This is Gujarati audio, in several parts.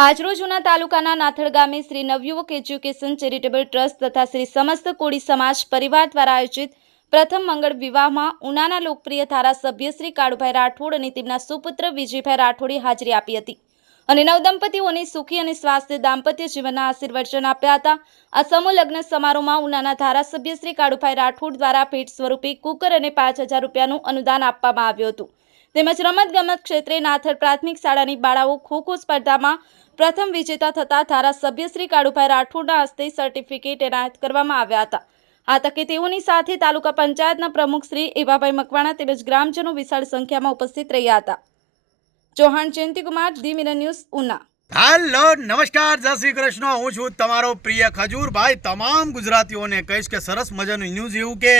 આજરોજ ઉના તાલુકાના નાથડ ગામે Shri Navyuvak education charitable trust તથા શ્રી સમસ્ત કોળી સમાજ પરિવાર દ્વારા આયોજિત પ્રથમ મંગળ વિવાહમાં ઉનાના લોકપ્રિય ધારાસભ્ય શ્રી કાળુભાઈ રાઠોડ અને તેમના સુપુત્ર વિજયભાઈ રાઠોડે હાજરી આપી હતી અને નવદંપતીઓને સુખી અને સ્વાસ્થ્ય દાંપત્ય જીવનના આશીર્વચન આપ્યા હતા। આ સમૂહ લગ્ન સમારોહમાં ઉનાના ધારાસભ્ય શ્રી કાળુભાઈ રાઠોડ દ્વારા ભેટ સ્વરૂપે કુકર અને 5,000 રૂપિયાનું અનુદાન આપવામાં આવ્યું હતું। તેમજ રમતગમત ક્ષેત્રે નાથડ પ્રાથમિક શાળાની બાળાઓ ખોખો સ્પર્ધામાં પ્રથમ વિજેતા થતા ધારાસભ્ય શ્રી કાળુભાઈ રાઠોડના હસ્તે સર્ટિફિકેટ એનાયત કરવામાં આવ્યા હતા। આ તકે તેઓની સાથે તાલુકા પંચાયતના પ્રમુખ શ્રી એવાભાઈ મકવાણા તેમજ ગ્રામજનો વિશાળ સંખ્યામાં ઉપસ્થિત રહ્યા હતા। Chauhan Jayantikumar, the mirror news, Una. Hello नमस्कार, जय श्री कृष्ण। हूँ छूँ तमारो प्रिय खजूर भाई। तमाम गुजरातीओने कहीश के सरस मजानुं न्यूज एवुं के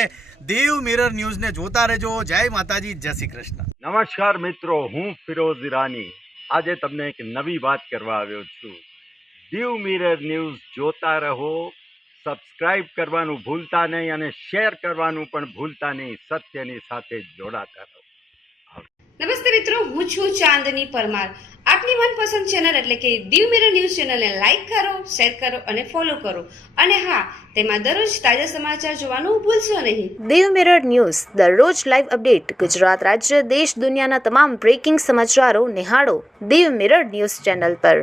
देव मिरर न्यूज ने जोता रहेजो। जय माताजी, जय श्री कृष्ण। नमस्कार मित्रों, हूँ फिरोज ईरानी। आज तमने एक नवी बात करवा आव्यो छूं। देव मिरर न्यूज जोता रहो, सब्सक्राइब करवानुं भूलता नहीं अने शेर करवानुं पण भूलता नहीं। सत्यनी साथे जोड़ाता रहो। नमस्ते मित्रों, हूँ छूं चांदनी परमार। आपनी मनपसंद चेनल एटले के દીવ મિરર ન્યૂઝ ચેનલને લાઈક કરો, શેર કરો અને ફોલો કરો। અને હા, તેમાં દરરોજ તાજા સમાચાર જોવાનું ભૂલશો નહીં। દીવ મિરર ન્યૂઝ દરરોજ લાઈવ અપડેટ ગુજરાત રાજ્ય દેશ દુનિયાના તમામ બ્રેકિંગ સમાચારો નિહાળો દીવ મિરર ન્યૂઝ ચેનલ પર।